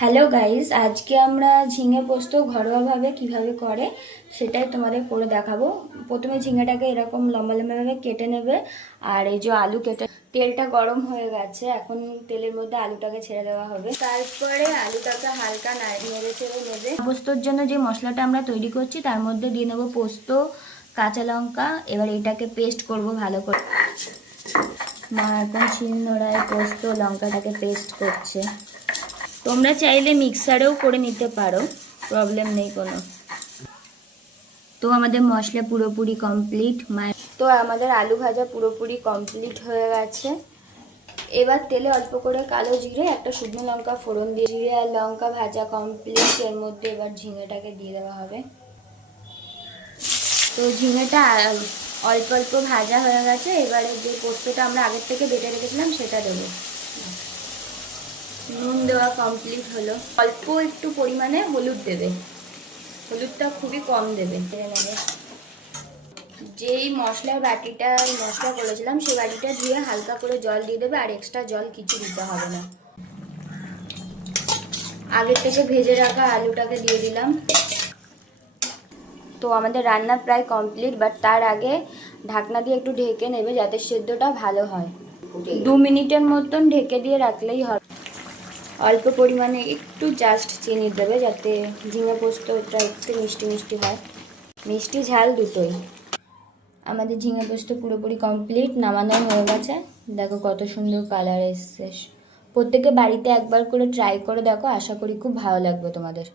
Hello guys, আজকে আমরা ঝিঙে পোস্ত ঘরোয়াভাবে কিভাবে করে সেটাই তোমাদের করে দেখাবো। প্রথমে ঝিঙেটাকে এরকম লম্বা লম্বাভাবে কেটে নেবে। আর এই যে আলু কেটে, তেলটা গরম হয়ে গেছে, এখন তেলের মধ্যে আলুটাকে ছেড়ে দেওয়া হবে। তারপরে আলুটাকে হালকা নেড়ে চেড়ে নেবে। পোস্তর জন্য যে মশলাটা আমরা তৈরি করছি তার মধ্যে দিয়ে নেবো পোস্ত, কাঁচা লঙ্কা। এবার এটাকে পেস্ট করব ভালো করে। মা এখন শিলনোড়ায় পোস্ত লঙ্কাটাকে পেস্ট করছে। তোমরা চাইলে মিক্সারেও করে নিতে পারো, প্রবলেম নেই কোনো। তো আমাদের মশলা পুরোপুরি কমপ্লিট। তো আমাদের আলু ভাজা পুরোপুরি কমপ্লিট হয়ে গেছে। এবার তেলে অল্প করে কালো জিরে, একটা শুকনো লঙ্কা ফোড়ন দিয়ে, জিরে আর লঙ্কা ভাজা কমপ্লিট। এর মধ্যে এবার ঝিঙেটাকে দিয়ে দেওয়া হবে। তো ঝিঙেটা অল্প অল্প ভাজা হয়ে গেছে। এবারে যে পোস্তটা আমরা আগের থেকে বেটে রেখেছিলাম সেটা দেবো। নুন দেওয়া কমপ্লিট হলো। অল্প একটু পরিমাণে হলুদ দেবে, হলুদটা খুবই কম দেবে। যেই মশলার বাটিটা মশলা করেছিলাম সেই বাটিটা ধুয়ে হালকা করে জল দিয়ে দেবে, আর এক্সট্রা জল কিছু দিতে হবে না। আগের থেকে ভেজে রাখা আলুটাকে দিয়ে দিলাম। তো আমাদের রান্না প্রায় কমপ্লিট, বাট তার আগে ঢাকনা দিয়ে একটু ঢেকে নেবে যাতে সেদ্ধটা ভালো হয়। 2 মিনিটের মতন ঢেকে দিয়ে রাখলেই হবে। অল্প পরিমাণে একটু জাস্ট চিনি দেবে যাতে ঝিঙে পোস্তটা একটু মিষ্টি মিষ্টি হয়, মিষ্টি ঝাল দুটোই। আমাদের ঝিঙে পোস্ত পুরোপুরি কমপ্লিট, নামানো হয়ে গেছে। দেখো কত সুন্দর কালার এসছে। প্রত্যেকে বাড়িতে একবার করে ট্রাই করে দেখো, আশা করি খুব ভালো লাগবে তোমাদের।